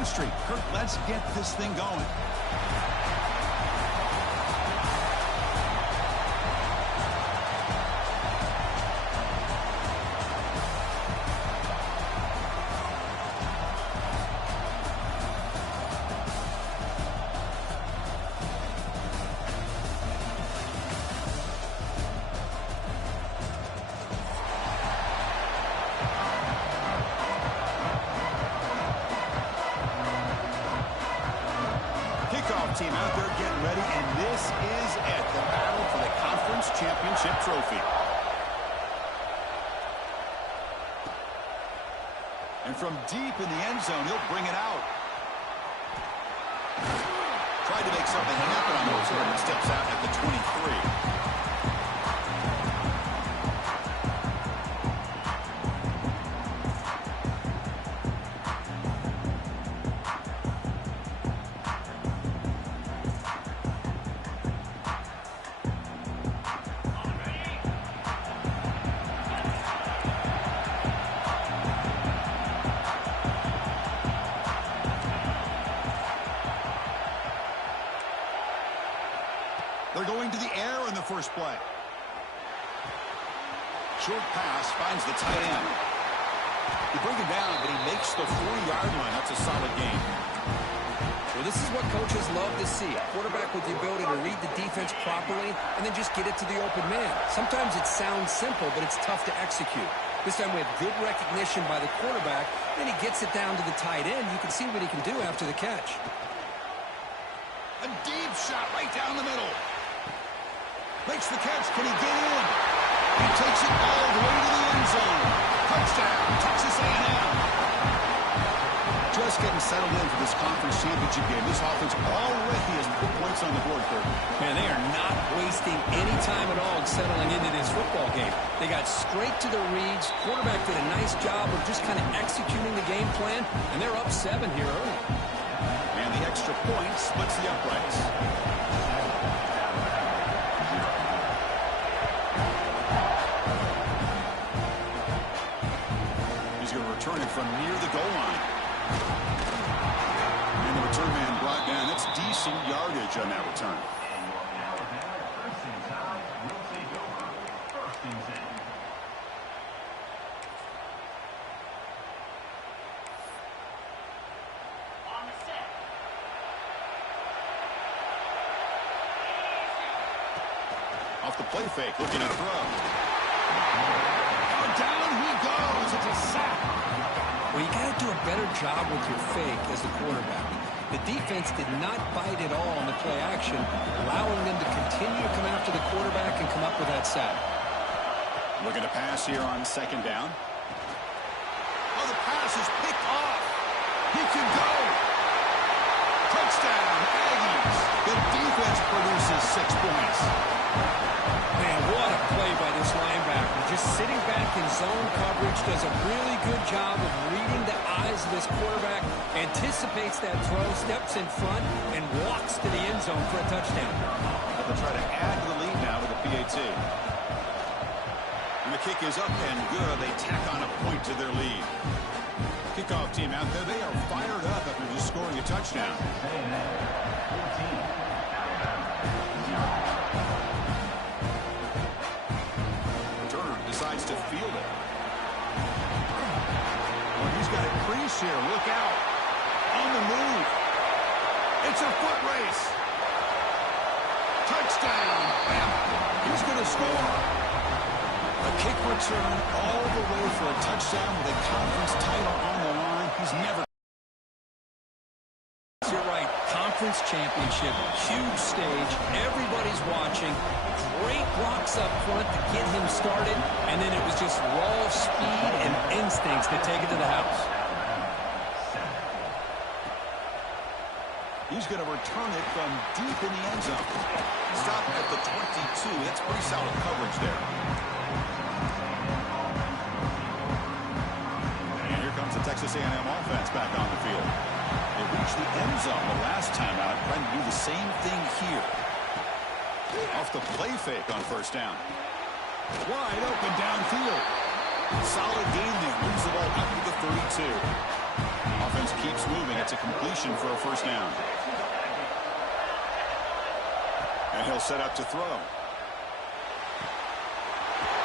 win streak. Kirk, let's get this thing going. Team out there getting ready, and this is it, the battle for the conference championship trophy. And from deep in the end zone, he'll bring it out. Tried to make something happen on those here, but steps out at the 23. They're going to the air in the first play. Short pass finds the tight end. They bring him down, but he makes the 40-yard line. That's a solid gain. Well, this is what coaches love to see. A quarterback with the ability to read the defense properly and then just get it to the open man. Sometimes it sounds simple, but it's tough to execute. This time we have good recognition by the quarterback. Then he gets it down to the tight end. You can see what he can do after the catch. A deep shot right down the middle. Makes the catch. Can he get in? He takes it all the way to the end zone. Touchdown, Texas A&M. Just getting settled in for this conference championship game. This offense already has put points on the board, Kirk. Man, they are not wasting any time at all settling into this football game. They got straight to the reads. Quarterback did a nice job of just kind of executing the game plan, and they're up 7 here early. And the extra point splits the uprights. Return it from near the goal line. And the return man brought down. That's decent yardage on that return. Off the play fake, looking to throw. Down he goes. It's a sack. Well, you got to do a better job with your fake as the quarterback. The defense did not bite at all on the play action, allowing them to continue to come after the quarterback and come up with that sack. Looking to pass here on second down. Oh, the pass is picked off. He can go. Touchdown, Aggies. The defense produces 6 points. Man, what a play by this linebacker. Just sitting back in zone coverage, does a really good job of reading the eyes of this quarterback, anticipates that throw, steps in front, and walks to the end zone for a touchdown. They'll try to add to the lead now with a PAT. And the kick is up and good. They tack on a point to their lead. Kickoff team out there, they are fired up after just scoring a touchdown. Decides to field it. Oh, he's got a crease here. Look out. On the move. It's a foot race. Touchdown. He's going to score. A kick return all the way for a touchdown with a conference title on the line. He's never... You're right. Conference championship. Huge stage. Everybody's watching. Great blocks up front to get him started, and then it was just raw speed and instincts to take it to the house. He's going to return it from deep in the end zone. Stop at the 22. That's pretty solid coverage there. And here comes the Texas A&M offense back on the field. They reached the end zone the last time out, trying to do the same thing here. Off the play fake on first down. Wide open downfield. Solid gain there. Moves the ball up to the 32. Offense offense keeps moving. It's a completion for a first down. And he'll set up to throw.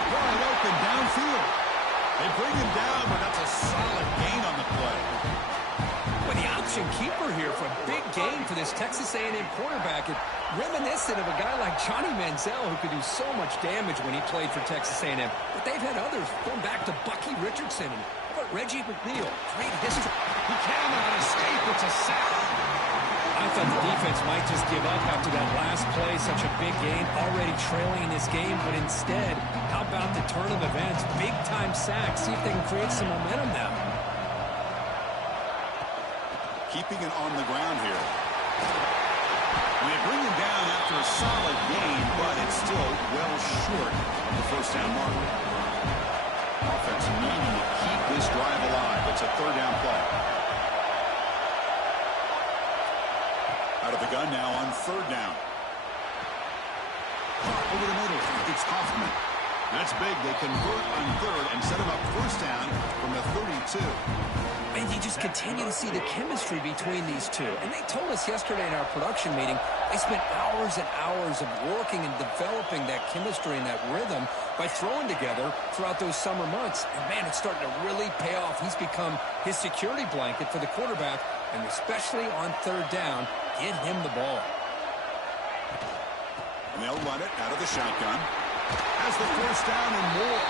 Wide open downfield. They bring him down, but that's a solid gain on the play. Well, the option keeper here for a big gain for this Texas A&M quarterback. It reminiscent of a guy like Johnny Manziel, who could do so much damage when he played for Texas A&M. But they've had others going back to Bucky Richardson and Reggie McNeil. Great history. He cannot escape. It's a sack. I thought the defense might just give up after that last play. Such a big gain, already trailing in this game. But instead, how about the turn of events? Big-time sack. See if they can create some momentum now. Keeping it on the ground here. And they bring him down after a solid gain, but it's still well short of the first down mark. Offense needing to keep this drive alive. It's a third down play. Out of the gun now on third down. Over the middle, it's Hoffman. That's big. They convert on third and set him up first down from the 32. And you just continue to see the chemistry between these two. And they told us yesterday in our production meeting, they spent hours and hours of working and developing that chemistry and that rhythm by throwing together throughout those summer months. And, man, it's starting to really pay off. He's become his security blanket for the quarterback, and especially on third down, get him the ball. And they'll run it out of the shotgun. Has the first down and more.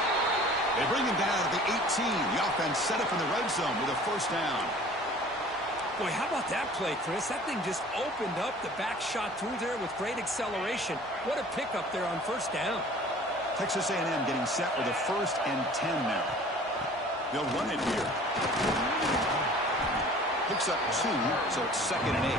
They bring him down at the 18. The offense set up in the red zone with a first down. Boy, how about that play, Chris? That thing just opened up. The back shot through there with great acceleration. What a pickup there on first down. Texas A&M getting set with a 1st and 10 now. They'll run it here. Picks up 2, so it's 2nd and 8.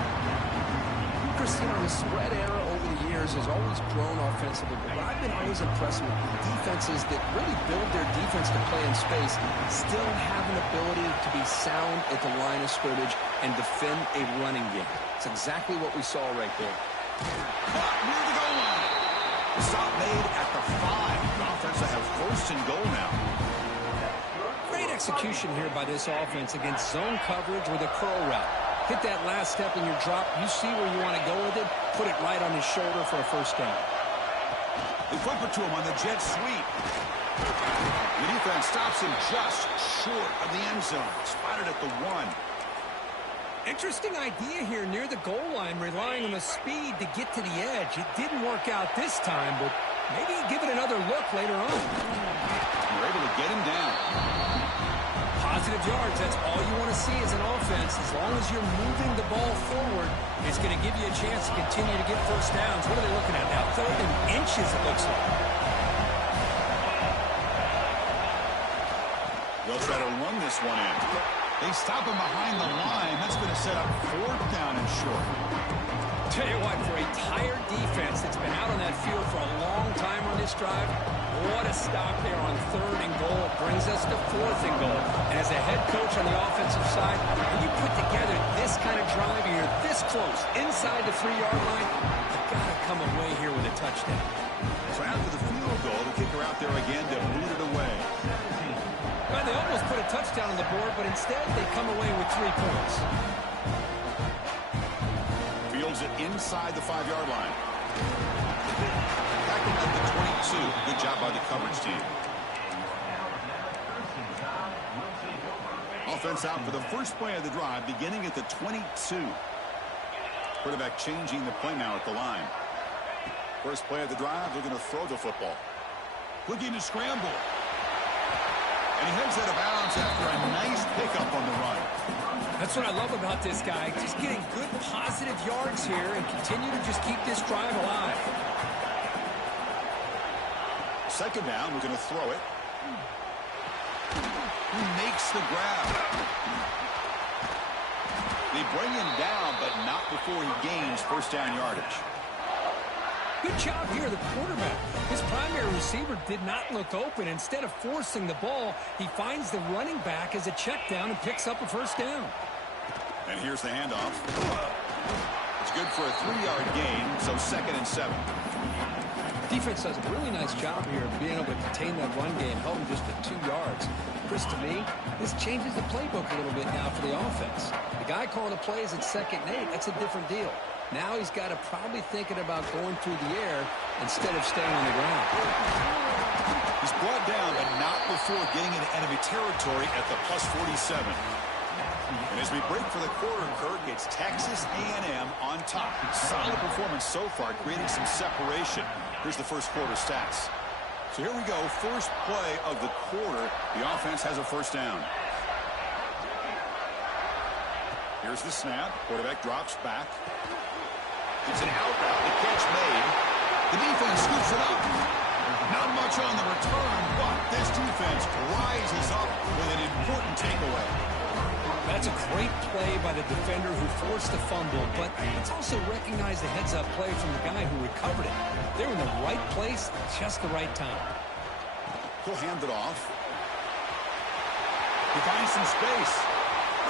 Chris, you know, the spread era over the years has always grown offensively, but I've been always impressed with defenses that really build their defense to play in space, still have an ability to be sound at the line of scrimmage and defend a running game. It's exactly what we saw right there. Near the goal line. The stop made at the 5. The offense will have 1st and goal now. Great execution here by this offense against zone coverage with a curl route. Hit that last step in your drop. You see where you want to go with it. Put it right on his shoulder for a first down. They flip it to him on the jet sweep. The defense stops him just short of the end zone. Spotted at the 1. Interesting idea here near the goal line, relying on the speed to get to the edge. It didn't work out this time, but maybe give it another look later on. You're able to get him down. Positive yards, that's all you want to see as an offense. As long as you're moving the ball forward, it's going to give you a chance to continue to get first downs. What are they looking at now? 3rd and inches, it looks like. They'll try to run this one in. They stop him behind the line. That's going to set up 4th down and short. Tell you what, for a tired defense that's been out on that field for a long time on this drive, what a stop there on 3rd and goal. Brings us to 4th and goal. And as a head coach on the offensive side, when you put together this kind of drive, you're this close, inside the 3-yard line, you've got to come away here with a touchdown. So after the field goal, the kicker out there again to boot it away. Well, they almost put a touchdown on the board, but instead they come away with 3 points. Fields it inside the 5-yard line. Back at the 22. Good job by the coverage team. Offense out for the first play of the drive, beginning at the 22. Quarterback changing the play now at the line. First play of the drive, they're going to throw the football. Looking to scramble. And he heads out of bounds after a nice pickup on the run. That's what I love about this guy. Just getting good positive yards here and continue to just keep this drive alive. 2nd down, we're going to throw it. He makes the grab. They bring him down, but not before he gains first down yardage. Good job here, the quarterback. His primary receiver did not look open. Instead of forcing the ball, he finds the running back as a check down and picks up a first down. And here's the handoff. It's good for a 3-yard gain, so 2nd and 7. Defense does a really nice job here of being able to contain that run game, held him just at 2 yards. Chris, to me, this changes the playbook a little bit now for the offense. The guy calling the plays at 2nd and 8, that's a different deal. Now he's got to probably thinking about going through the air instead of staying on the ground. He's brought down, but not before getting into enemy territory at the +47. And as we break for the quarter, Kirk, it's Texas A&M on top. Solid performance so far, creating some separation. Here's the first quarter stats. So here we go, first play of the quarter. The offense has a first down. Here's the snap. Quarterback drops back. It's an out route. The catch made. The defense scoops it up. Not much on the return, but this defense rises up with an important takeaway. That's a great play by the defender who forced the fumble, but it's also recognized a heads-up play from the guy who recovered it. They're in the right place at just the right time. He'll hand it off. He finds some space.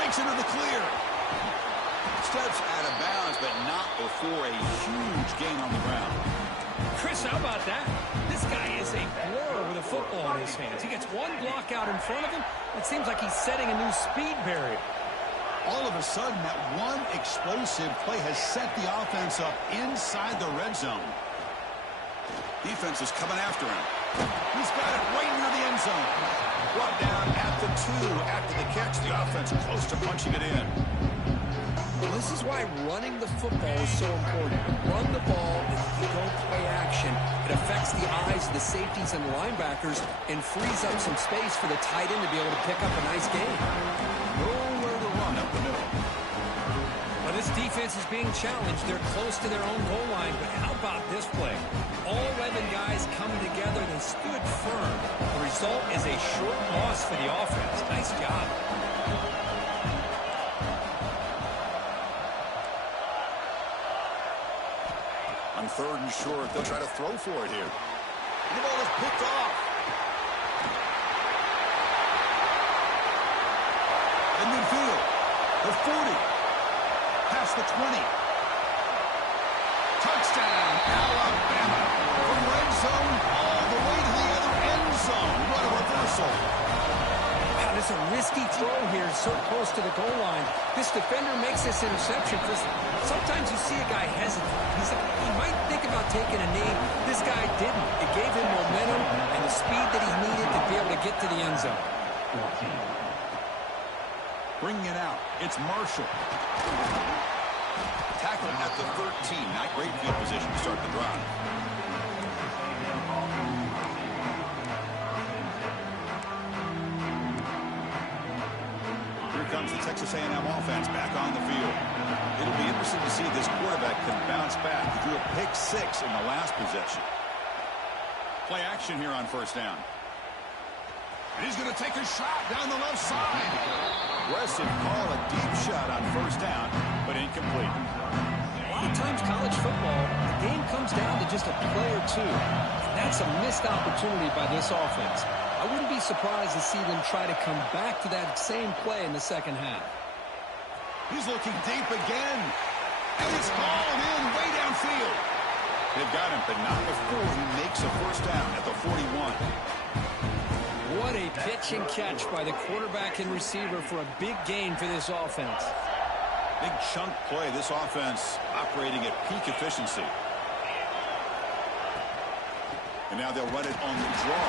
Breaks into the clear. Steps out of bounds, but not before a huge gain on the ground. Chris, how about that? This guy is a blur with a football in his hands. He gets one block out in front of him. It seems like he's setting a new speed barrier. All of a sudden, that one explosive play has set the offense up inside the red zone. Defense is coming after him. He's got it right near the end zone. Brought down at the 2 after the catch. The offense close to punching it in. Well, this is why running the football is so important. Run the ball, and if you don't play action, it affects the eyes of the safeties and the linebackers and frees up some space for the tight end to be able to pick up a nice game. Nowhere to run up the middle. Well, this defense is being challenged. They're close to their own goal line, but how about this play? All 11 guys coming together, they stood firm. The result is a short loss for the offense. Nice job. On 3rd and short, they'll try to throw for it here. And the ball is picked off. In midfield, the 40. Past the 20. Touchdown, Alabama. From red zone all the way to the other end zone. What a reversal. Wow, this is a risky throw here, so close to the goal line. This defender makes this interception because sometimes you see a guy hesitate. He might think about taking a knee. This guy didn't. It gave him momentum and the speed that he needed to be able to get to the end zone. Bringing it out, it's Marshall. Tackle at the 13. Not great field position to start the drive. Here comes the Texas A&M offense back on the field. It'll be interesting to see if this quarterback can bounce back. He threw a pick 6 in the last possession. Play action here on first down. And he's going to take a shot down the left side. Aggressive call, a deep shot on first down, but incomplete. A lot of times college football, the game comes down to just a play or two. And that's a missed opportunity by this offense. I wouldn't be surprised to see them try to come back to that same play in the second half. He's looking deep again. And it's hauled in way downfield. They've got him, but not before he makes a first down at the 41. What a pitch and catch by the quarterback and receiver for a big gain for this offense. Big chunk play. This offense operating at peak efficiency. And now they'll run it on the draw.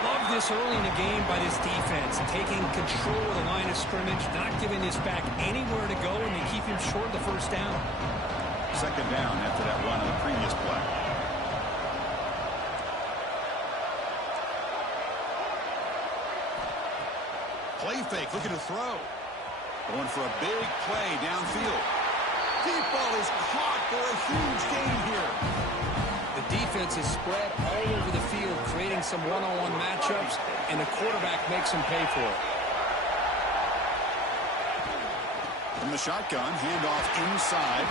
Love this early in the game by this defense, taking control of the line of scrimmage, not giving this back anywhere to go, and they keep him short of the first down. Second down after that run on the previous play. Play fake, looking to throw. Going for a big play downfield. Deep ball is caught for a huge gain here. The defense is spread all over the field, creating some one-on-one matchups, and the quarterback makes them pay for it. From the shotgun, handoff inside.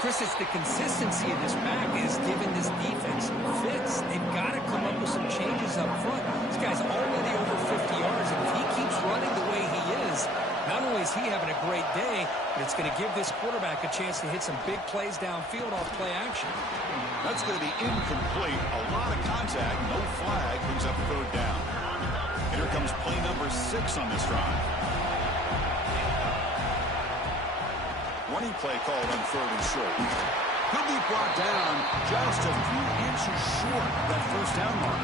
Chris, it's the consistency of this back is giving this defense fits. They've got to come up with some changes up front. This guy's already over 50 yards, and if he keeps running the way he is, Not only is he having a great day, but it's going to give this quarterback a chance to hit some big plays downfield off play action. That's going to be incomplete. A lot of contact. No flag. Brings up third down. And here comes play number 6 on this drive. Running play called on third and short. He'll be brought down just a few inches short of that first down mark.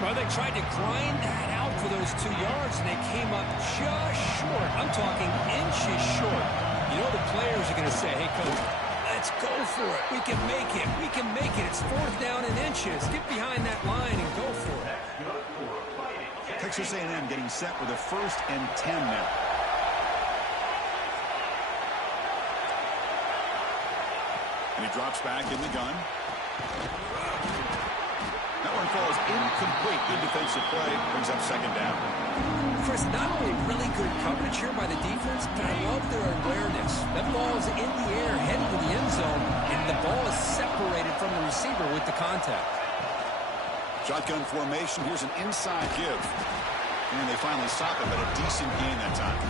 Well, they tried to grind that out for those 2 yards, and they came up just short. I'm talking inches short. You know the players are going to say, hey, coach, let's go for it. We can make it. We can make it. It's fourth down in inches. Get behind that line and go for it. Texas A&M getting set with a 1st and 10 now. And he drops back in the gun. That one falls incomplete. Good defensive play. Brings up second down. Chris, not only really good coverage here by the defense, but I love their awareness. That ball is in the air, heading to the end zone, and the ball is separated from the receiver with the contact. Shotgun formation. Here's an inside give. And they finally stop it, but a decent gain that time.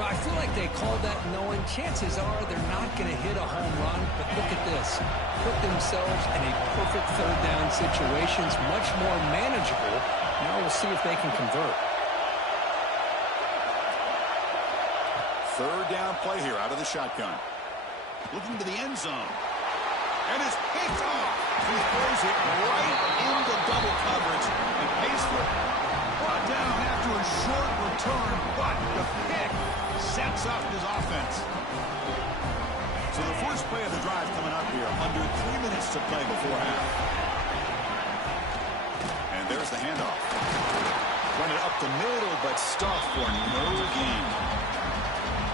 But I feel like they called that knowing chances are they're not going to hit a home run. But look at this. Put themselves in a perfect third down situation. It's much more manageable. Now we'll see if they can convert. Third down play here out of the shotgun. Looking to the end zone. And it's picked off. He throws it right into double coverage and pays for it. Brought down after a short return, but the pick sets up his offense. So the first play of the drive coming up here. Under 3 minutes to play before half. And there's the handoff. Run it up the middle, but stuffed for no gain.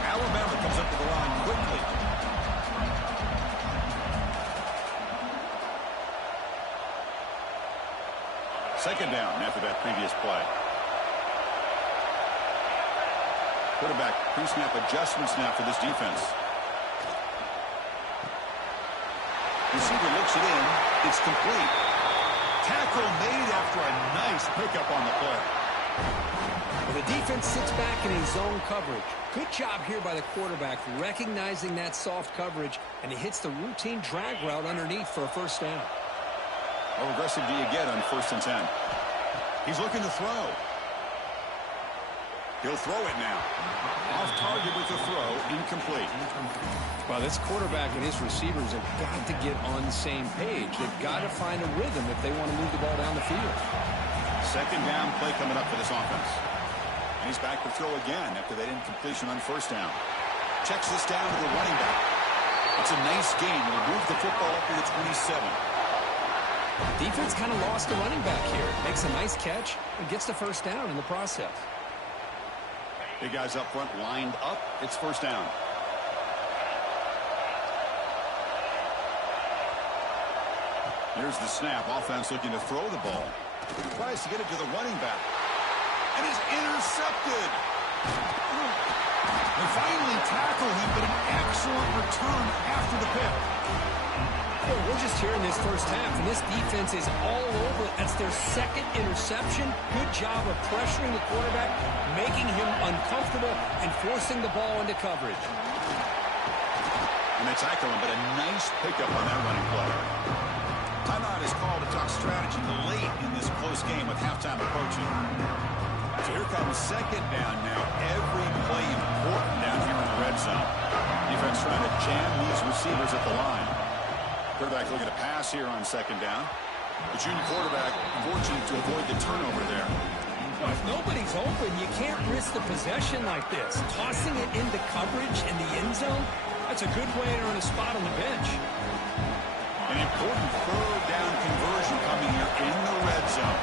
Alabama comes up to the line quickly. Second down after that previous play. Quarterback pre-snap adjustments now for this defense. Receiver looks it in. It's complete. Tackle made after a nice pickup on the play. Well, the defense sits back in his zone coverage. Good job here by the quarterback recognizing that soft coverage, and he hits the routine drag route underneath for a first down. How aggressive do you get on 1st and 10? He's looking to throw. He'll throw it now. Off target with the throw, incomplete. Well, this quarterback and his receivers have got to get on the same page. They've got to find a rhythm if they want to move the ball down the field. Second down play coming up for this offense. And he's back to throw again after that incompletion on 1st down. Checks this down to the running back. It's a nice gain. It'll move the football up to the 27. Defense kind of lost the running back here. Makes a nice catch and gets the first down in the process. Big guys up front lined up. It's first down. Here's the snap. Offense looking to throw the ball. Tries to get it to the running back. And is intercepted. They finally tackle him, but an excellent return after the pick. Well, we're just here in this first half, and this defense is all over it. That's their second interception. Good job of pressuring the quarterback, making him uncomfortable, and forcing the ball into coverage. And they tackle him, but a nice pickup on that running play. Timeout is called to talk strategy late in this close game with halftime approaching. So here comes second down now. Every play important down here in the red zone. Defense trying to jam these receivers at the line. Quarterback looking to pass here on second down. The junior quarterback fortunate to avoid the turnover there. Well, if nobody's open, you can't risk the possession like this. Tossing it into coverage in the end zone, that's a good way to earn a spot on the bench. An important third down conversion coming here in the red zone.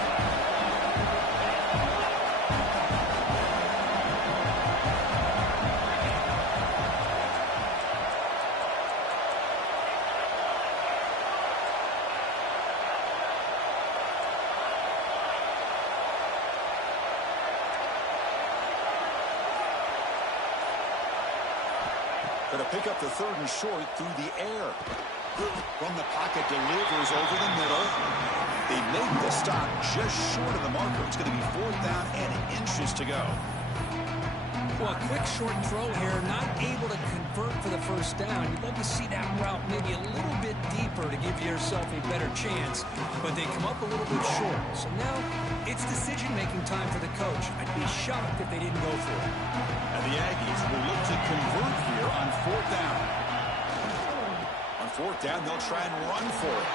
To pick up the third and short through the air. From the pocket, delivers over the middle. They make the stop just short of the marker. It's going to be 4th down and inches to go. Well, a quick short throw here, not able to convert for the first down. You'd love to see that route maybe a little bit deeper to give yourself a better chance, but they come up a little bit short. So now it's decision-making time for the coach. I'd be shocked if they didn't go for it. And the Aggies will look to convert here on 4th down. On 4th down, they'll try and run for it.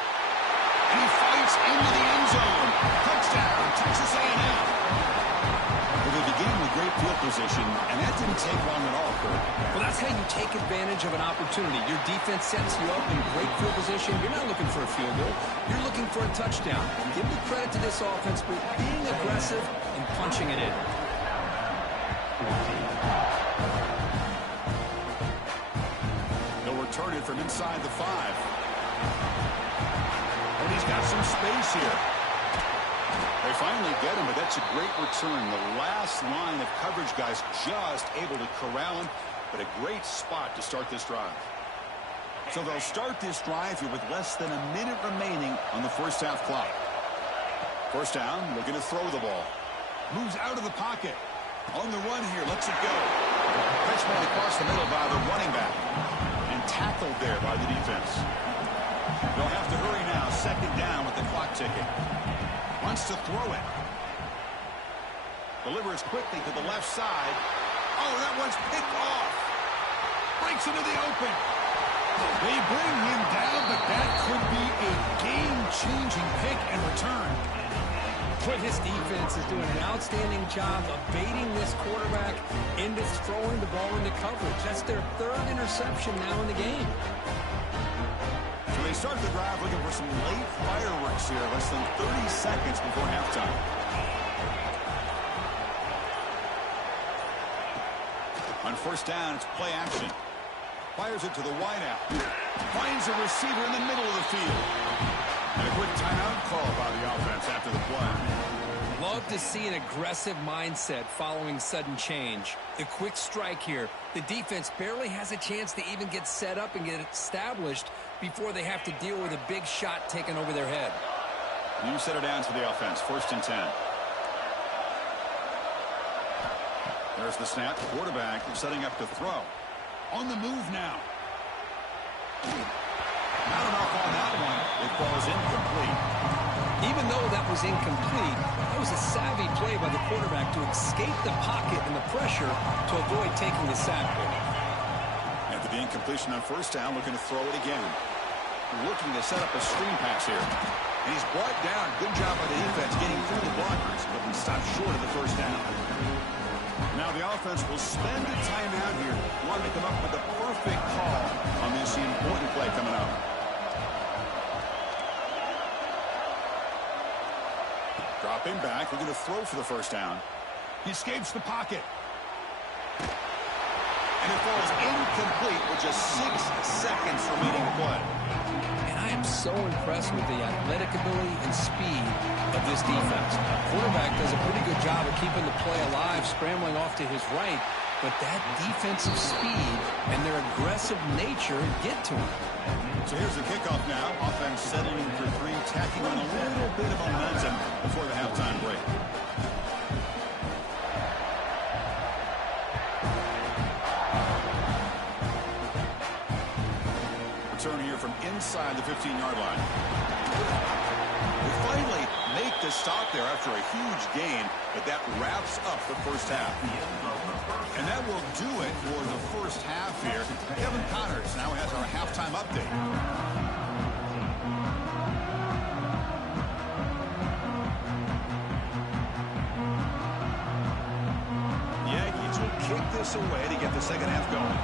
And he fights into the end zone. Touchdown, Texas A&M. Well, they began with great field position, and that didn't take long at all, Kurt. Well, that's how you take advantage of an opportunity. Your defense sets you up in great field position. You're not looking for a field goal. You're looking for a touchdown. Give the credit to this offense for being aggressive and punching it in. They'll return it from inside the 5. And he's got some space here. They finally get him, but that's a great return. The last line of coverage guys just able to corral him, but a great spot to start this drive. So they'll start this drive here with less than a minute remaining on the first half clock. First down, looking to throw the ball. Moves out of the pocket. On the run here, lets it go. Catch made across the middle by the running back. And tackled there by the defense. They'll have to hurry now. Second down with the clock ticking. Wants to throw it. Delivers quickly to the left side. Oh, that one's picked off. Breaks into the open. They bring him down, but that could be a game-changing pick and return. But his defense is doing an outstanding job of baiting this quarterback into throwing the ball into coverage. That's their 3rd interception now in the game. So they start the drive looking for some late fireworks here, less than 30 seconds before halftime. On first down, it's play action. Fires it to the wideout. Finds a receiver in the middle of the field. And a quick timeout call by the offense after the play. Love to see an aggressive mindset following sudden change. The quick strike here. The defense barely has a chance to even get set up and get established before they have to deal with a big shot taken over their head. You set it down to the offense. 1st and 10. There's the snap. Quarterback setting up to throw. On the move now. Not enough on that one. It falls incomplete. Even though that was incomplete, that was a savvy play by the quarterback to escape the pocket and the pressure to avoid taking the sack. After the incompletion on first down, looking to throw it again. Looking to set up a screen pass here. And he's brought down. Good job by the defense getting through the blockers, but he stopped short of the first down. Now the offense will spend a timeout here. Want to come up with the perfect call on this important play coming up. Dropping back, looking to throw for the first down. He escapes the pocket. And it falls incomplete with just 6 seconds remaining to play. And I am so impressed with the athletic ability and speed of this defense. Quarterback does a pretty good job of keeping the play alive, scrambling off to his right, but that defensive speed and their aggressive nature get to him. So here's the kickoff now. Offense settling for 3, tacking on a little bit of momentum before the halftime break. Return here from inside the 15-yard line. They finally make the stop there after a huge gain, but that wraps up the first half. And that will do it for the first half here. Kevin Connors now has our halftime update. The Aggies will kick this away to get the second half going.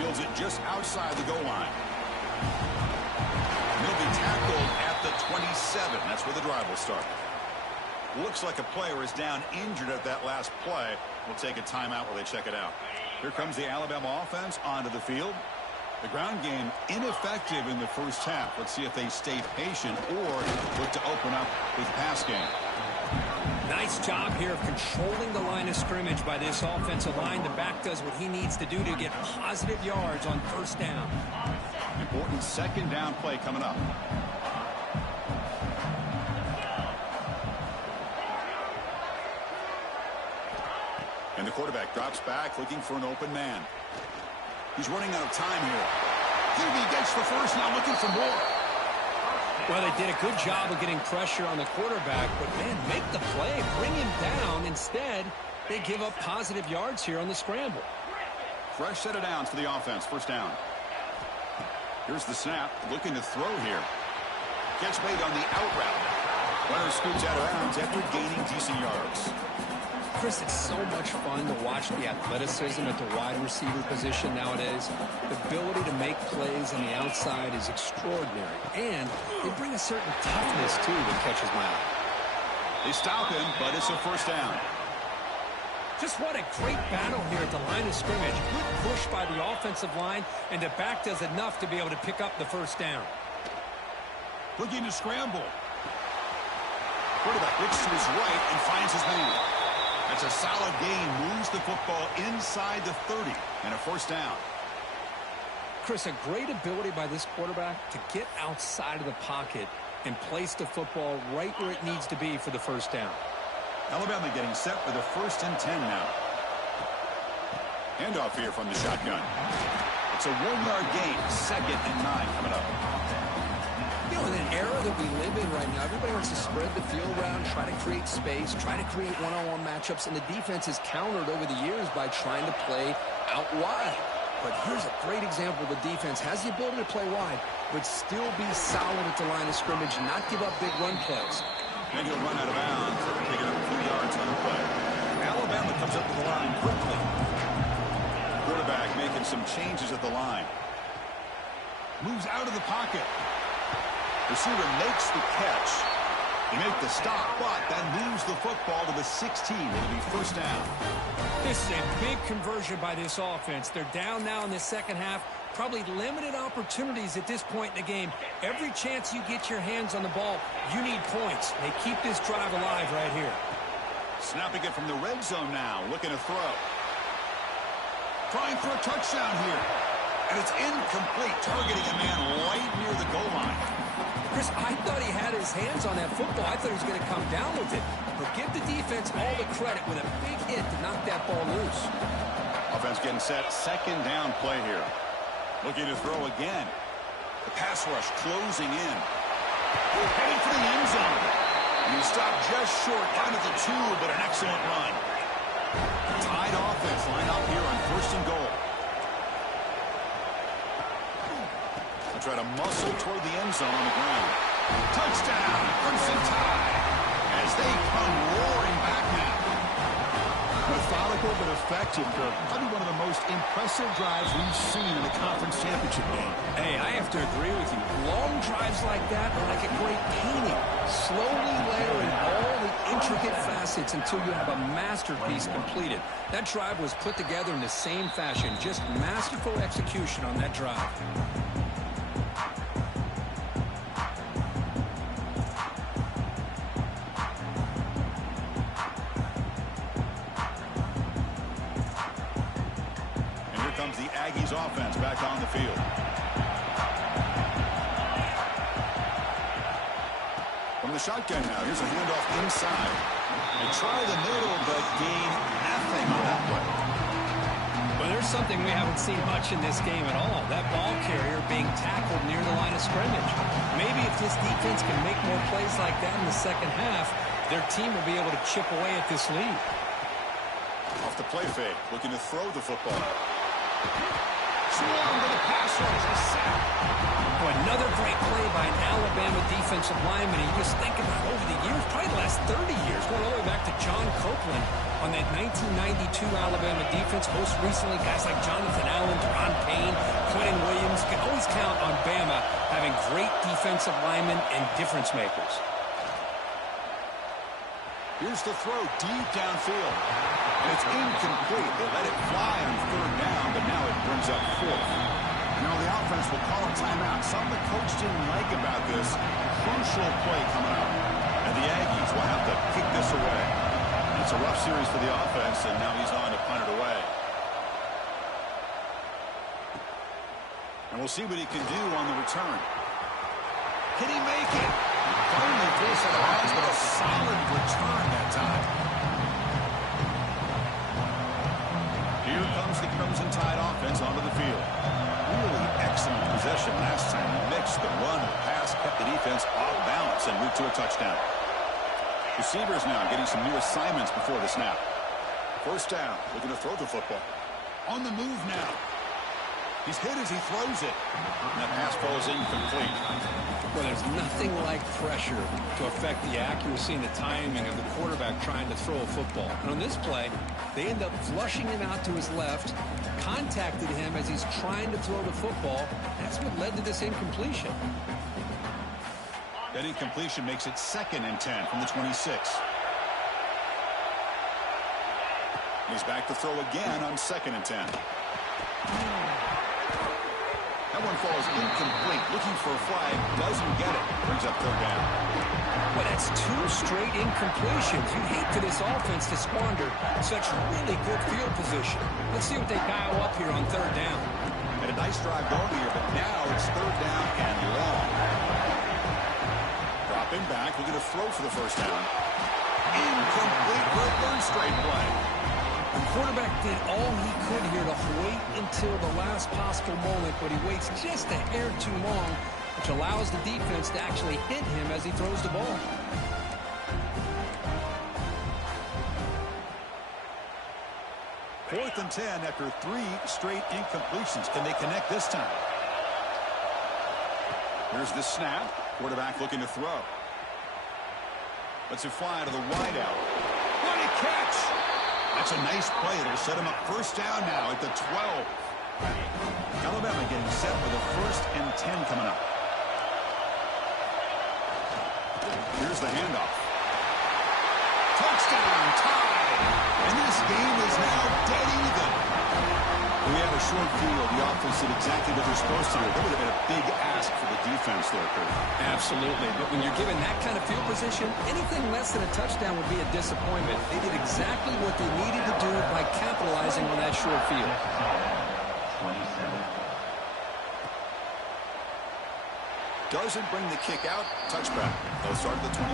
Fields it just outside the goal line. He'll be tackled at the 27. That's where the drive will start. Looks like a player is down injured at that last play. We'll take a timeout while they check it out. Here comes the Alabama offense onto the field. The ground game ineffective in the first half. Let's see if they stay patient or look to open up with the pass game. Nice job here of controlling the line of scrimmage by this offensive line. The back does what he needs to do to get positive yards on first down. Important second down play coming up. And the quarterback drops back looking for an open man. He's running out of time here. He gets the first, now looking for more. Well, they did a good job of getting pressure on the quarterback, but, man, make the play. Bring him down. Instead, they give up positive yards here on the scramble. Fresh set of downs for the offense. First down. Here's the snap. Looking to throw here. Gets made on the out route. Runner scoots out of bounds after gaining decent yards. Chris, it's so much fun to watch the athleticism at the wide receiver position nowadays. The ability to make plays on the outside is extraordinary. And they bring a certain toughness, too, that catches my eye. They stop him, but it's a first down. Just what a great battle here at the line of scrimmage. Good push by the offensive line, and the back does enough to be able to pick up the first down. Looking to scramble. Quarterback looks to his right and finds his man. That's a solid gain. Moves the football inside the 30 and a first down. Chris, a great ability by this quarterback to get outside of the pocket and place the football right where it needs to be for the first down. Alabama getting set for the 1st and 10 now. Handoff here from the shotgun. It's a 1-yard gain. 2nd and 9 coming up. You know, in an era that we live in right now, everybody wants to spread the field around, try to create space, try to create one-on-one matchups, and the defense has countered over the years by trying to play out wide. But here's a great example. The defense has the ability to play wide, but still be solid at the line of scrimmage and not give up big run plays. And he'll run out of bounds, picking up 2 yards on the play. Alabama comes up to the line quickly. Quarterback making some changes at the line. Moves out of the pocket. Receiver makes the catch. They make the stop, but that moves the football to the 16. It'll be first down. This is a big conversion by this offense. They're down now in the second half. Probably limited opportunities at this point in the game. Every chance you get your hands on the ball, you need points. They keep this drive alive right here. Snapping it from the red zone now. Looking to throw. Trying for a touchdown here. And it's incomplete. Targeting a man right near the goal line. Chris, I thought he had his hands on that football. I thought he was going to come down with it. But give the defense all the credit with a big hit to knock that ball loose. Offense getting set. Second down play here. Looking to throw again. The pass rush closing in. Heading for the end zone. And he stopped just short down at the 2, but an excellent run. Tied offense line up here on 1st and goal. They'll try to muscle toward the end zone on the ground. Touchdown, Crimson Tide, as they come roaring back now. Methodical but effective, Kirk. Probably one of the most impressive drives we've seen in the conference championship game. Hey, I have to agree with you. Long drives like that are like a great painting. Slowly layering all the intricate facets until you have a masterpiece completed. That drive was put together in the same fashion. Just masterful execution on that drive. The Aggies offense back on the field. From the shotgun now, here's a handoff inside. They try the middle, but gain nothing on that play. Well, there's something we haven't seen much in this game at all. That ball carrier being tackled near the line of scrimmage. Maybe if this defense can make more plays like that in the second half, their team will be able to chip away at this lead. Off the play fake, looking to throw the football. Swarm to the pass rush, the sack. Oh, another great play by an Alabama defensive lineman. You just think about over the years, probably the last 30 years, going all the way back to John Copeland on that 1992 Alabama defense. Most recently, guys like Jonathan Allen, Deron Payne, Quentin Williams. Can always count on Bama having great defensive linemen and difference makers. Here's the throw deep downfield. And it's incomplete. They let it fly on 3rd down, but now it brings up 4th. Now the offense will call a timeout. Something the coach didn't like about this. Crucial play coming up. And the Aggies will have to kick this away. It's a rough series for the offense, and now he's on to punt it away. And we'll see what he can do on the return. Can he make it? Finally threw us out of bounds, but a solid return that time. Here comes the Crimson Tide offense onto the field. Really excellent possession last time. Mixed the run, the pass, kept the defense off balance, and moved to a touchdown. Receivers now getting some new assignments before the snap. First down, looking to throw the football. On the move now. He's hit as he throws it. And that pass falls incomplete. Well, there's nothing like pressure to affect the accuracy and the timing of the quarterback trying to throw a football. And on this play, they end up flushing him out to his left, contacted him as he's trying to throw the football. That's what led to this incompletion. That incompletion makes it 2nd and 10 from the 26. He's back to throw again on 2nd and 10. That one falls incomplete. Looking for a flag. Doesn't get it. Brings up 3rd down. Well, that's 2 straight incompletions. You'd hate for this offense to squander such really good field position. Let's see what they dial up here on 3rd down. Had a nice drive going here, but now it's 3rd down and long. Dropping back. Looking to throw for the first down. Incomplete for a 3rd straight play. The quarterback did all he could here to wait until the last possible moment, but he waits just a hair too long, which allows the defense to actually hit him as he throws the ball. Fourth and 10 after 3 straight incompletions. Can they connect this time? Here's the snap. Quarterback looking to throw. Lets it fly to the wideout. What a catch! That's a nice play. It'll set him up first down now at the 12. Alabama getting set for the 1st and 10 coming up. Here's the handoff. Touchdown, tied. And this game is now dead even. We had a short field. The offense did exactly what they're supposed to do. That would have been a big ask for the defense there, Kurt. Absolutely. But when you're given that kind of field position, anything less than a touchdown would be a disappointment. They did exactly what they needed to do by capitalizing on that short field. Doesn't bring the kick out. Touchback. They'll start at the 25.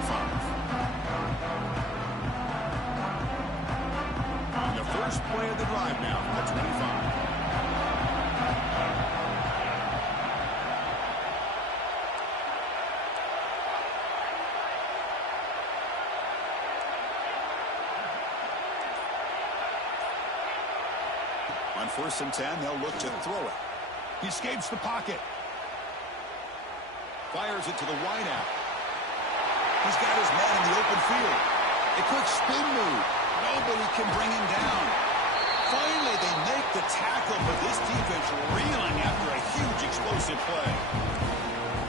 The first play of the drive now at 25. On 1st and 10, they'll look to throw it. He escapes the pocket. Fires it to the wideout. He's got his man in the open field. A quick spin move. Nobody can bring him down. Finally, they make the tackle, but this defense reeling after a huge explosive play.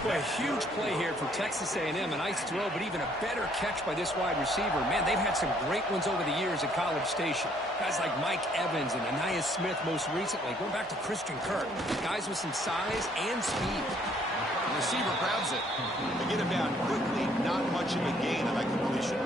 Boy, a huge play here for Texas A&M. A nice throw, but even a better catch by this wide receiver. Man, they've had some great ones over the years at College Station. Guys like Mike Evans and Anais Smith most recently. Going back to Christian Kirk. Guys with some size and speed. The receiver grabs it. They get him down quickly. Not much of a gain on that completion.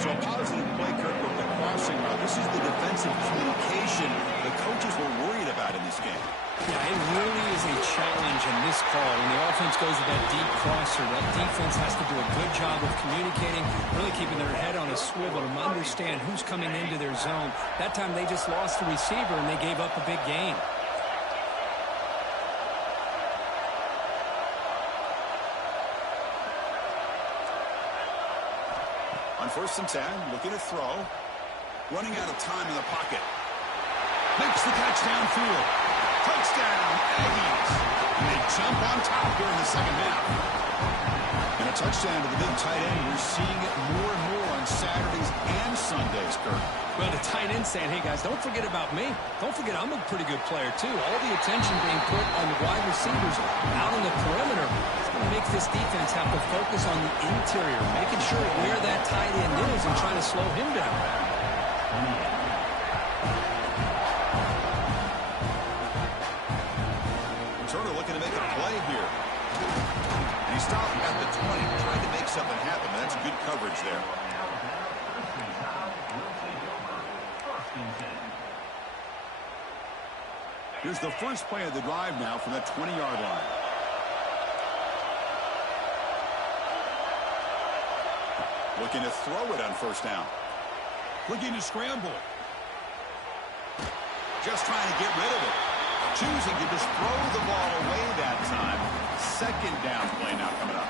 So a positive play, Kirk, with the crossing route. This is the defensive communication the coaches were worried about in this game. Yeah, it really is a challenge in this call. When the offense goes with that deep crosser, that defense has to do a good job of communicating, really keeping their head on a swivel to understand who's coming into their zone. That time they just lost the receiver and they gave up a big gain. On 1st and 10, looking to throw. Running out of time in the pocket. Makes the catch downfield. Touchdown, Aggies. And they jump on top here in the second half. And a touchdown to the big tight end. We're seeing it more and more on Saturdays and Sundays, Kirk. Well, the tight end saying, hey, guys, don't forget about me. Don't forget I'm a pretty good player, too. All the attention being put on the wide receivers out on the perimeter. It's going to make this defense have to focus on the interior, making sure where that tight end is and trying to slow him down. Turner looking to make a play here. And he stopped at the 20, trying to make some there. Here's the first play of the drive now from the 20-yard line. Looking to throw it on first down. Looking to scramble. Just trying to get rid of it. Choosing to just throw the ball away that time. Second down play now coming up.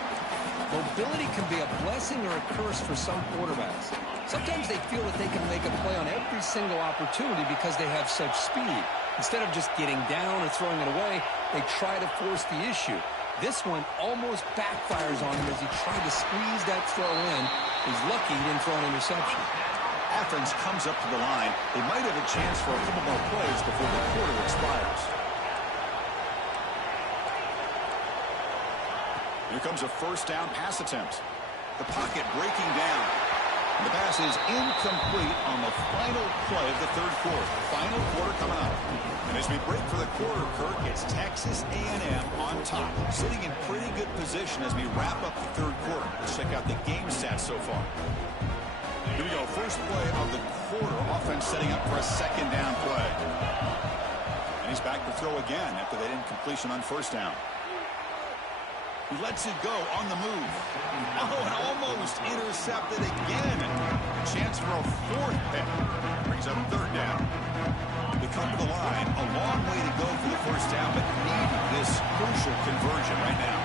Mobility can be a blessing or a curse for some quarterbacks. Sometimes they feel that they can make a play on every single opportunity because they have such speed. Instead of just getting down or throwing it away, they try to force the issue. This one almost backfires on him as he tried to squeeze that throw in. He's lucky he didn't throw an interception. Offense comes up to the line. They might have a chance for a couple more plays before the quarter expires. Here comes a first down pass attempt. The pocket breaking down. And the pass is incomplete on the final play of the third quarter. Final quarter coming up. And as we break for the quarter, Kirk, it's Texas A&M on top. Sitting in pretty good position as we wrap up the third quarter. Let's check out the game stats so far. Here we go. First play of the quarter. Offense setting up for a second down play. And he's back to throw again after that incompletion on first down. He lets it go on the move. Oh, and almost intercepted again. A chance for a fourth pick. Brings up third down. They come to the line. A long way to go for the first down, but needing this crucial conversion right now.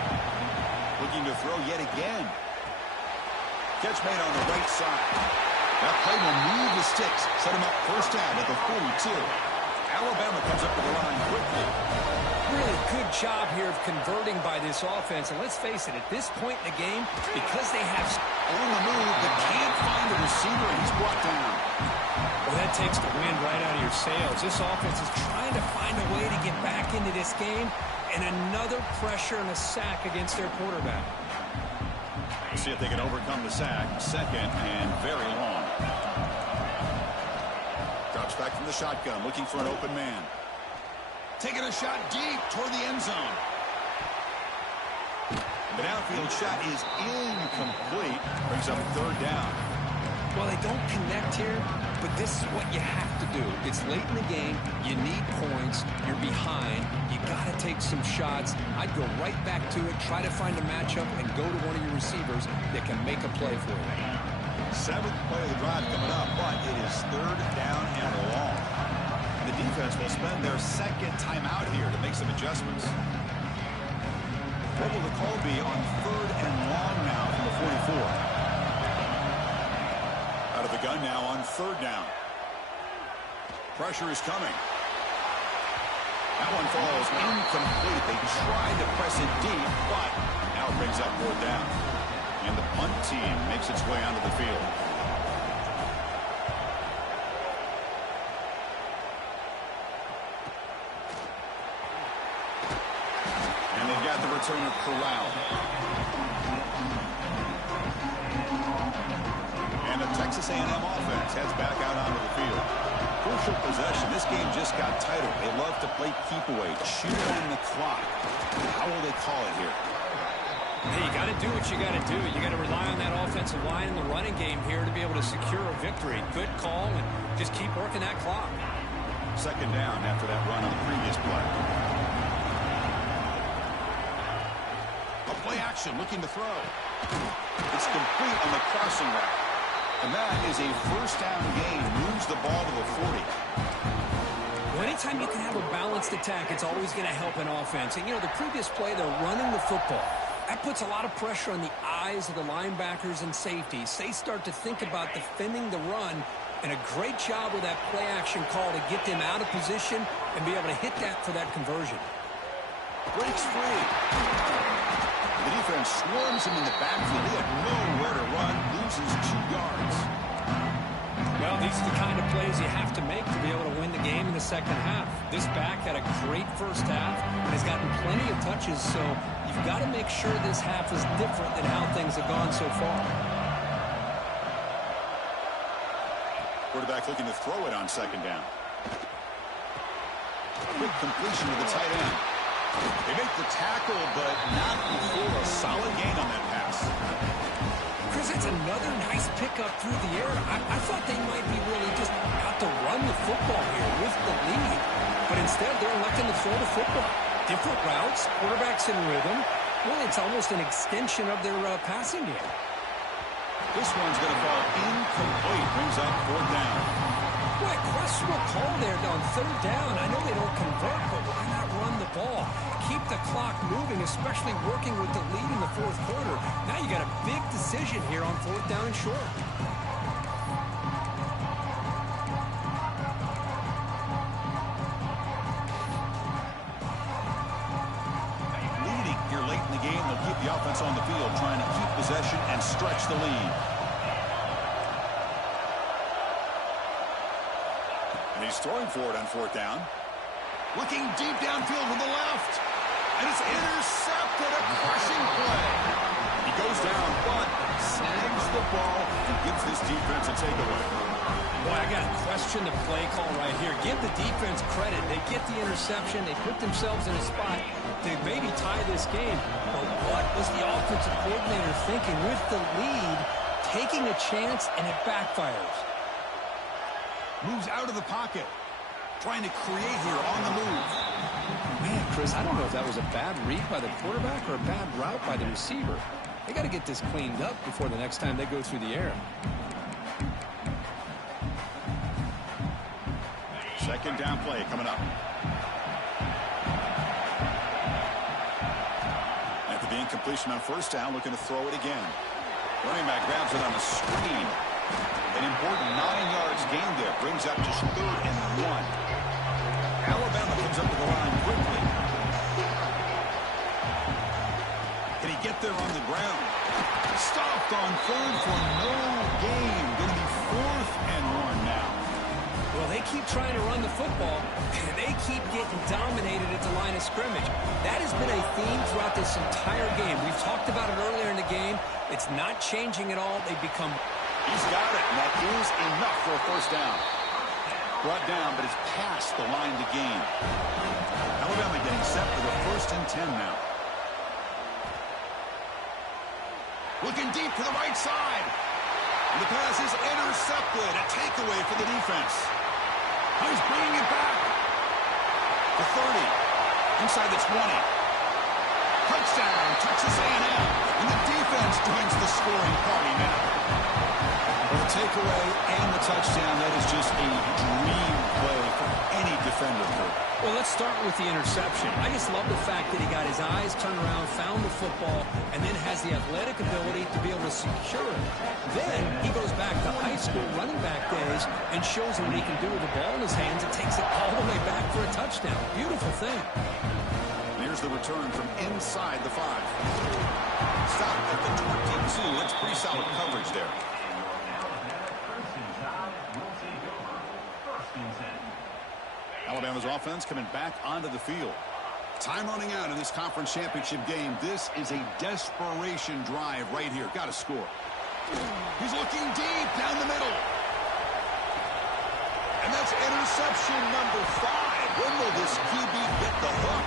Looking to throw yet again. Catch made on the right side. That play will move the sticks. Set him up first down at the 42. Alabama comes up to the line quickly. Really good job here of converting by this offense. And let's face it, at this point in the game, because they have on the move, but can't find the receiver, and he's brought down. Well, that takes the wind right out of your sails. This offense is trying to find a way to get back into this game, and another pressure and a sack against their quarterback. We'll see if they can overcome the sack. Second and very long. Drops back from the shotgun, looking for an open man. Taking a shot deep toward the end zone. The downfield shot is incomplete. Brings up third down. Well, they don't connect here, but this is what you have to do. It's late in the game. You need points. You're behind. You got to take some shots. I'd go right back to it, try to find a matchup, and go to one of your receivers that can make a play for you. Seventh play of the drive coming up, but it is third down and long. The defense will spend their second timeout here to make some adjustments. What will the call be on third and long now from the 44? Out of the gun now on third down. Pressure is coming. That one falls incomplete. They tried to press it deep, but now it brings up fourth down. And the punt team makes its way onto the field. The returner Corral. And the Texas A&M offense heads back out onto the field. Crucial possession. This game just got tighter. They love to play keep away, chew on the clock. How will they call it here? Hey, you got to do what you got to do. You got to rely on that offensive line and the running game here to be able to secure a victory. Good call, and just keep working that clock. Second down after that run on the previous play. Play action, looking to throw. It's complete on the crossing route. And that is a first down gain. Moves the ball to the 40. Well, anytime you can have a balanced attack, it's always going to help an offense. And, you know, the previous play, they're running the football. That puts a lot of pressure on the eyes of the linebackers and safeties. They start to think about defending the run, and a great job with that play action call to get them out of position and be able to hit that for that conversion. Breaks free. The defense swarms him in the backfield. He had nowhere to run. Loses 2 yards. Well, these are the kind of plays you have to make to be able to win the game in the second half. This back had a great first half and has gotten plenty of touches, so you've got to make sure this half is different than how things have gone so far. Quarterback looking to throw it on second down. Quick completion to the tight end. They make the tackle, but not before a solid gain on that pass. Chris, Chris, that's another nice pickup through the air. I thought they might be really just out to run the football here with the lead. But instead, they're electing to throw the football. Different routes, quarterbacks in rhythm. Really, it's almost an extension of their passing game. This one's going to fall incomplete. Brings up 4th down. Boy, questionable call there on 3rd down. I know they don't convert, but why not run the ball? Keep the clock moving, especially working with the lead in the 4th quarter. Now you got a big decision here on 4th down and short. Leading here late in the game, they'll keep the offense on the field, trying to keep possession and stretch the lead. And he's throwing for it on 4th down. Looking deep downfield to the left. And it's intercepted. A crushing play. He goes down, but snags the ball and gives this defense a takeaway. Boy, I got to question the play call right here. Give the defense credit. They get the interception. They put themselves in a spot to maybe tie this game. But what was the offensive coordinator thinking with the lead, taking a chance, and it backfires? Moves out of the pocket. Trying to create here on the move. Man, Chris, I don't know if that was a bad read by the quarterback or a bad route by the receiver. They got to get this cleaned up before the next time they go through the air. 2nd down play coming up. After the incompletion on 1st down, looking to throw it again. Running back grabs it on the screen. An important 9 yards gain there. Brings up just 3rd and 1. Alabama comes up to the line quickly. Can he get there on the ground? Stopped on 3rd for no gain. Going to be 4th and 1 now. Well, they keep trying to run the football, and they keep getting dominated at the line of scrimmage. That has been a theme throughout this entire game. We've talked about it earlier in the game. It's not changing at all. They've become... He's got it, and that is enough for a 1st down. Brought down, but it's past the line to gain. Alabama getting set for the 1st and 10 now. Looking deep to the right side. And the pass is intercepted. A takeaway for the defense. Oh, he's bringing it back. The 30. Inside the 20. Touchdown, Texas A&M. And the defense joins the scoring party now. Well, the takeaway and the touchdown, that is just a dream play for any defender. Well, let's start with the interception. I just love the fact that he got his eyes turned around, found the football, and then has the athletic ability to be able to secure it. Then he goes back to high school running back days and shows him what he can do with the ball in his hands and takes it all the way back for a touchdown. Beautiful thing. Here's the return from inside the 5. Stopped at the 22. That's pretty solid coverage there. Alabama's offense coming back onto the field. Time running out in this conference championship game. This is a desperation drive right here. Got to score. He's looking deep down the middle. And that's interception number 5. When will this QB get the hook?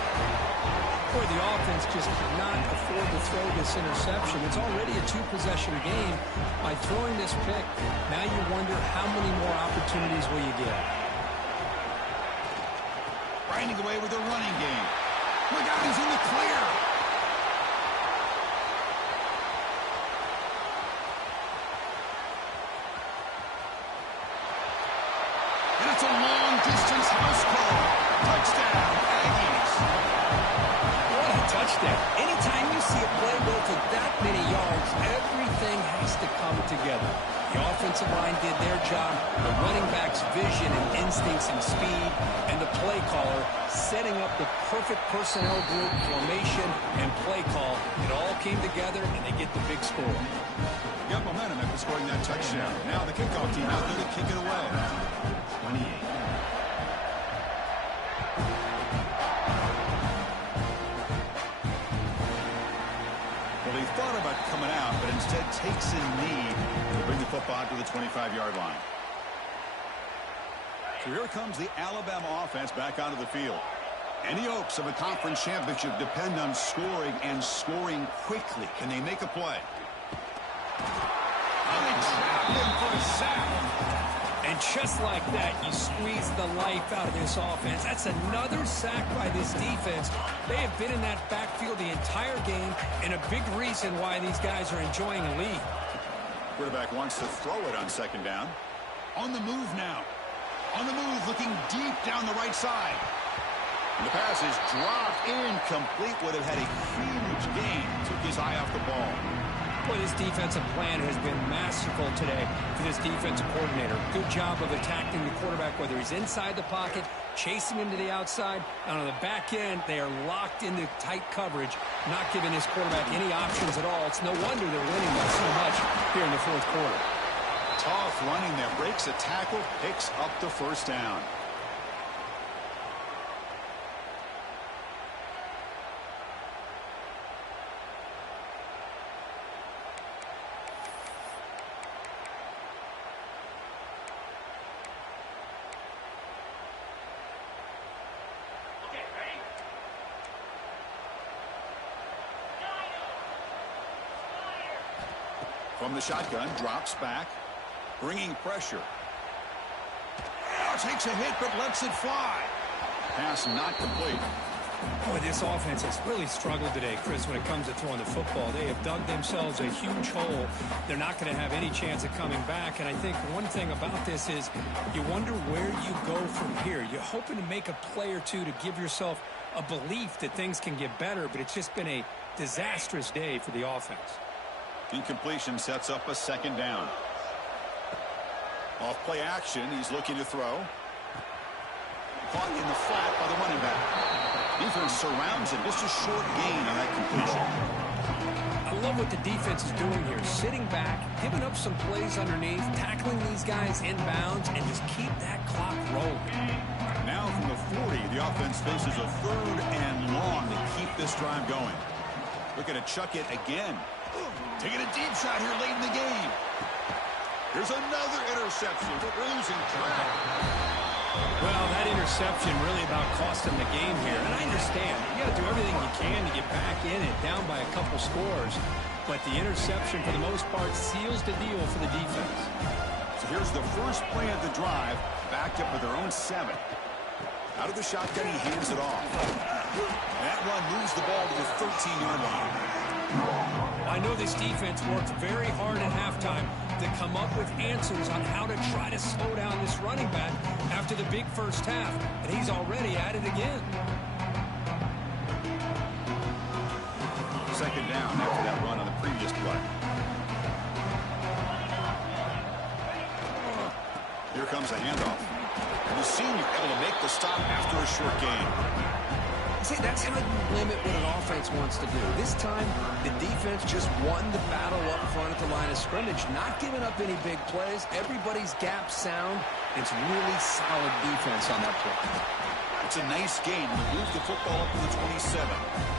Boy, the offense just cannot afford to throw this interception. It's already a 2-possession game. By throwing this pick, now you wonder how many more opportunities will you get. Grinding away with a running game. Look out, he's in the clear. And it's a long-distance house call. Touchdown, Aggies. What a touchdown. Anytime you see a play go for that many yards, everything has to come together. The offensive line did their job, the running back's vision and instincts and speed, and the play caller setting up the perfect personnel group, formation, and play call. It all came together, and they get the big score. Got momentum after scoring that touchdown. Now the kickoff team out there to kick it away. 28. Well, he thought about coming out, but instead takes a knee to bring the football to the 25-yard line. So here comes the Alabama offense back onto the field. Any hopes of a conference championship depend on scoring and scoring quickly. Can they make a play? And they trapped him for a sack. And just like that, you squeeze the life out of this offense. That's another sack by this defense. They have been in that backfield the entire game, and a big reason why these guys are enjoying a lead. Quarterback wants to throw it on second down. On the move now. On the move, looking deep down the right side. And the pass is dropped incomplete. Would have had a huge gain. Took his eye off the ball. Boy, this defensive plan has been masterful today for this defensive coordinator. Good job of attacking the quarterback, whether he's inside the pocket, chasing him to the outside. And on the back end, they are locked into tight coverage, not giving this quarterback any options at all. It's no wonder they're winning by so much here in the fourth quarter. Tough running there. Breaks a tackle, picks up the first down. From the shotgun, drops back, bringing pressure. Now takes a hit, but lets it fly. Pass not complete. Boy, this offense has really struggled today, Chris, when it comes to throwing the football. They have dug themselves a huge hole. They're not going to have any chance of coming back. And I think one thing about this is you wonder where you go from here. You're hoping to make a play or two to give yourself a belief that things can get better, but it's just been a disastrous day for the offense. Incompletion sets up a second down. Off play action, he's looking to throw. Caught in the flat by the running back. Defense surrounds him. Just a short gain on that completion. I love what the defense is doing here. Sitting back, giving up some plays underneath, tackling these guys inbounds, and just keep that clock rolling. Now from the 40, the offense faces a third and long to keep this drive going. Looking to chuck it again. Taking a deep shot here late in the game. Here's another interception, but we're losing track. Well, that interception really about cost them the game here. And I understand. You got to do everything you can to get back in it, down by a couple scores. But the interception, for the most part, seals the deal for the defense. So here's the first play of the drive, backed up with their own 7. Out of the shotgun, he hands it off. That run moves the ball to the 13-yard line. I know this defense worked very hard at halftime to come up with answers on how to try to slow down this running back after the big first half, and he's already at it again. Second down after that run on the previous play. Here comes a handoff. And the senior able to make the stop after a short gain. See, that's how you limit what an offense wants to do. This time, the defense just won the battle up front at the line of scrimmage, not giving up any big plays. Everybody's gap sound. It's really solid defense on that play. It's a nice game. They move the football up to the 27.